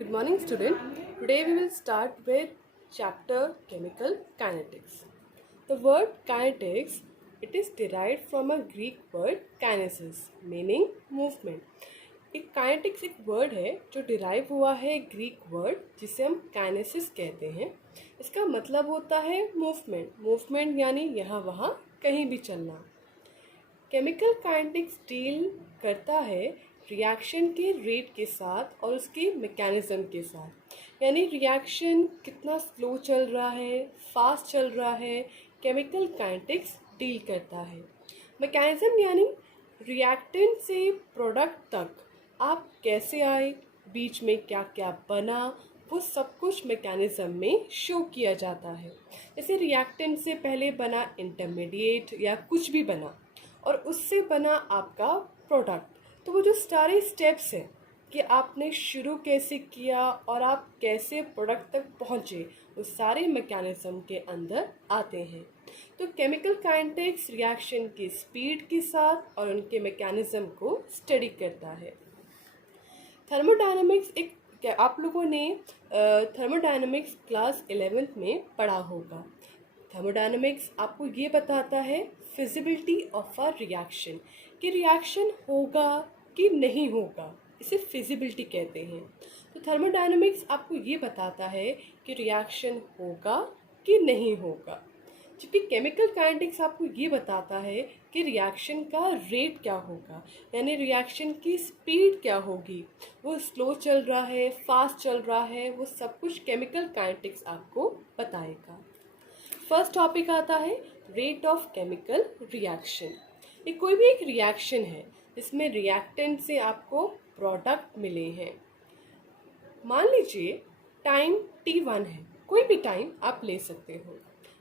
Good morning, student. Today we will start with chapter Chemical Kinetics. The word kinetics, it is derived from a Greek word kinesis, meaning movement. एक kinetics एक word है जो derive हुआ है Greek word जिसे हम kinesis कहते हैं। इसका मतलब होता है मूवमेंट यानी यहाँ वहाँ कहीं भी चलना। केमिकल काइनेटिक्स डील करता है रिएक्शन के रेट के साथ और उसके मैकेनिज्म के साथ, यानी रिएक्शन कितना स्लो चल रहा है, फास्ट चल रहा है, केमिकल काइनेटिक्स डील करता है। मैकेनिज्म यानी रिएक्टेंट से प्रोडक्ट तक आप कैसे आए, बीच में क्या क्या बना, वो सब कुछ मैकेनिज्म में शो किया जाता है। जैसे रिएक्टेंट से पहले बना इंटरमीडिएट या कुछ भी बना और उससे बना आपका प्रोडक्ट, तो वो जो सारे स्टेप्स हैं कि आपने शुरू कैसे किया और आप कैसे प्रोडक्ट तक पहुँचे, वो सारे मैकेनिज्म के अंदर आते हैं। तो केमिकल काइनेटिक्स रिएक्शन की स्पीड के साथ और उनके मैकेनिज्म को स्टडी करता है। थर्मोडायनामिक्स आप लोगों ने थर्मोडायनामिक्स क्लास 11th में पढ़ा होगा। थर्मोडायनामिक्स आपको ये बताता है फिजिबिलिटी ऑफ अ रिएक्शन, कि रिएक्शन होगा कि नहीं होगा, इसे फिजिबिलिटी कहते हैं। तो थर्मोडायनामिक्स आपको ये बताता है कि रिएक्शन होगा कि नहीं होगा, जबकि केमिकल काइनेटिक्स आपको ये बताता है कि रिएक्शन का रेट क्या होगा, यानी रिएक्शन की स्पीड क्या होगी, वो स्लो चल रहा है, फास्ट चल रहा है, वो सब कुछ केमिकल काइनेटिक्स आपको बताएगा। फर्स्ट टॉपिक आता है रेट ऑफ केमिकल रिएक्शन। ये कोई भी एक रिएक्शन है जिसमें रिएक्टेंट से आपको प्रोडक्ट मिले हैं। मान लीजिए टाइम t1 है, कोई भी टाइम आप ले सकते हो।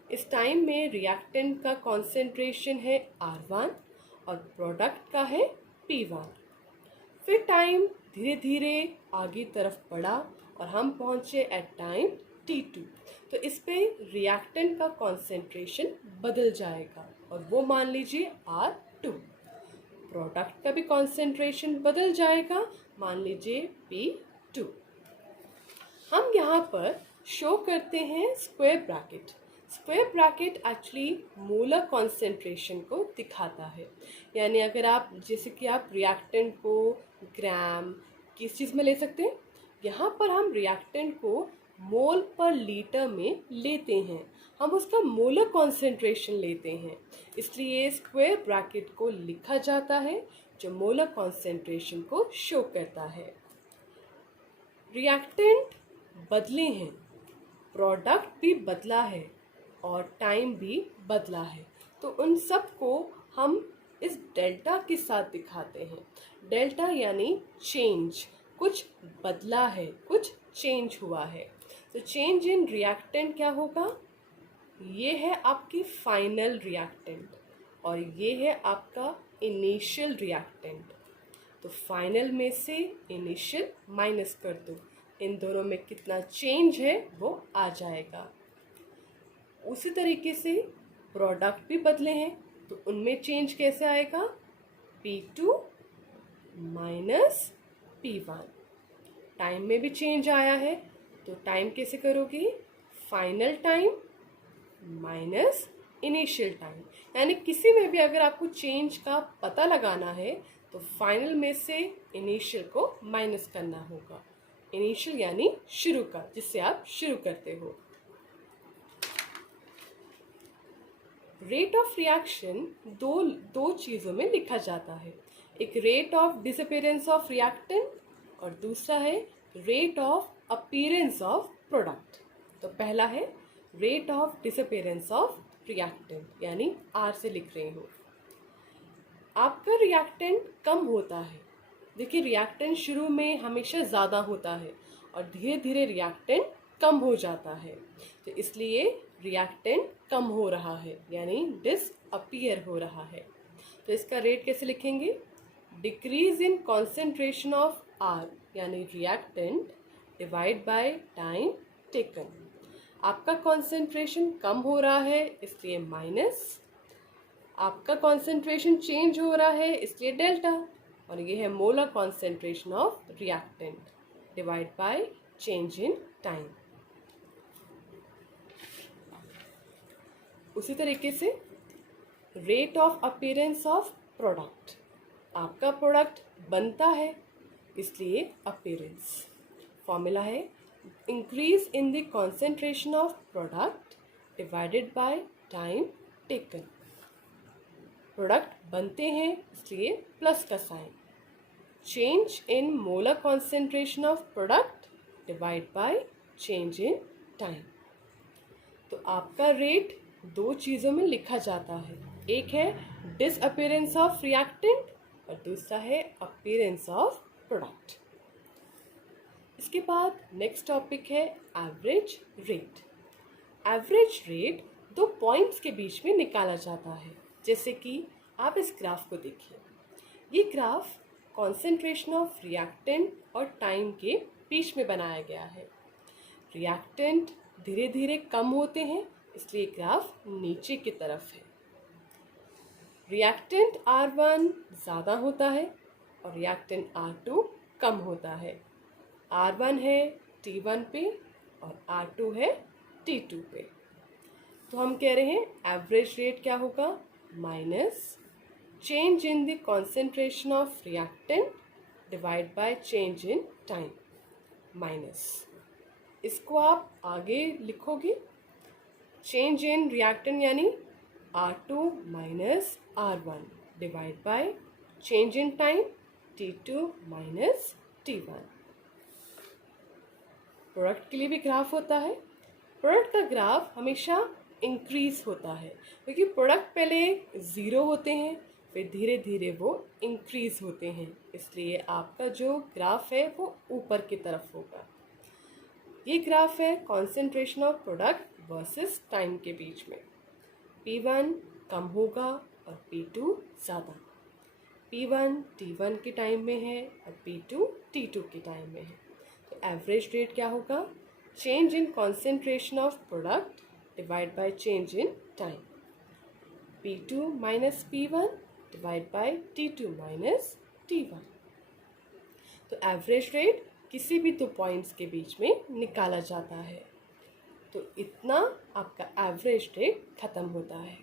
इस टाइम में रिएक्टेंट का कॉन्सेंट्रेशन है R1 और प्रोडक्ट का है P1। फिर टाइम धीरे धीरे आगे तरफ बढ़ा और हम पहुँचे एट टाइम T2। तो इस पे रिएक्टेंट का कॉन्सेंट्रेशन बदल जाएगा और वो मान लीजिए R2। प्रोडक्ट का भी कॉन्सेंट्रेशन बदल जाएगा, मान लीजिए P2। हम यहाँ पर शो करते हैं square bracket. Square bracket actually molar concentration को दिखाता है, यानी अगर आप जैसे कि आप रिएक्टेंट को ग्राम किस चीज़ में ले सकते हैं, यहाँ पर हम रिएक्टेंट को मोल पर लीटर में लेते हैं, हम उसका मोलर कॉन्सेंट्रेशन लेते हैं, इसलिए स्क्वायर ब्रैकेट को लिखा जाता है जो मोलर कॉन्सेंट्रेशन को शो करता है। रिएक्टेंट बदले हैं, प्रोडक्ट भी बदला है और टाइम भी बदला है, तो उन सब को हम इस डेल्टा के साथ दिखाते हैं। डेल्टा यानी चेंज, कुछ बदला है, कुछ चेंज हुआ है। तो चेंज इन रिएक्टेंट क्या होगा, ये है आपकी फाइनल रिएक्टेंट और ये है आपका इनिशियल रिएक्टेंट। तो फाइनल में से इनिशियल माइनस कर दो, इन दोनों में कितना चेंज है वो आ जाएगा। उसी तरीके से प्रोडक्ट भी बदले हैं, तो उनमें चेंज कैसे आएगा, P2 माइनस P1। टाइम में भी चेंज आया है, तो टाइम कैसे करोगे, final time minus initial time, यानी किसी में भी अगर आपको चेंज का पता लगाना है तो फाइनल में से इनिशियल को माइनस करना होगा। इनिशियल यानी शुरू का, जिससे आप शुरू करते हो। रेट ऑफ रिएक्शन दो चीज़ों में लिखा जाता है, एक rate of disappearance of reactant और दूसरा है rate of appearance of product. तो पहला है rate of disappearance of reactant, यानी R से लिख रही हूँ। आपका रिएक्टेंट कम होता है, देखिए रिएक्टेंट शुरू में हमेशा ज़्यादा होता है और धीरे धीरे रिएक्टेंट कम हो जाता है, तो इसलिए रिएक्टेंट कम हो रहा है, यानी डिसअपीयर हो रहा है। तो इसका रेट कैसे लिखेंगे, decrease in concentration of R यानी reactant divide bye time taken. आपका कॉन्सेंट्रेशन कम हो रहा है इसलिए माइनस, आपका कॉन्सेंट्रेशन चेंज हो रहा है इसलिए डेल्टा, और ये है molar concentration of reactant divide by change in time. उसी तरीके से rate of appearance of product, आपका प्रोडक्ट बनता है इसलिए अपीयरेंस। फॉर्मूला है increase in the concentration of product divided by time taken. Product बनते हैं इसलिए प्लस का sign. Change in molar concentration of product divide by change in time. तो आपका रेट दो चीज़ों में लिखा जाता है, एक है डिसअपीयरेंस ऑफ रिएक्टेंट और दूसरा है अपीयरेंस ऑफ प्रोडक्ट। इसके बाद नेक्स्ट टॉपिक है एवरेज रेट। एवरेज रेट दो पॉइंट्स के बीच में निकाला जाता है। जैसे कि आप इस ग्राफ को देखिए, ये ग्राफ कॉन्सेंट्रेशन ऑफ रिएक्टेंट और टाइम के बीच में बनाया गया है। रिएक्टेंट धीरे धीरे कम होते हैं इसलिए ग्राफ नीचे की तरफ है। रिएक्टेंट R1 ज़्यादा होता है और रिएक्टेंट R2 कम होता है। R1 है T1 पे और R2 है T2 पे। तो हम कह रहे हैं एवरेज रेट क्या होगा, minus change in the concentration of reactant divide by change in time, minus. इसको आप आगे लिखोगे, चेंज इन रिएक्टेंट यानी R2 minus R1 divide by change in time T2 minus T1। Product के लिए भी ग्राफ होता है। प्रोडक्ट का ग्राफ हमेशा इंक्रीज होता है क्योंकि प्रोडक्ट पहले ज़ीरो होते हैं फिर धीरे धीरे वो इंक्रीज होते हैं, इसलिए आपका जो ग्राफ है वो ऊपर की तरफ होगा। ये ग्राफ है concentration of product versus time के बीच में। P1 कम होगा और P2 ज़्यादा। P1 T1 के टाइम में है और P2 T2 के टाइम में है। तो एवरेज रेट क्या होगा, change in concentration of product divide by change in time, P2 minus P1 divide by T2 minus T1। तो एवरेज रेट किसी भी दो पॉइंट्स के बीच में निकाला जाता है। तो इतना आपका एवरेज रेट ख़त्म होता है।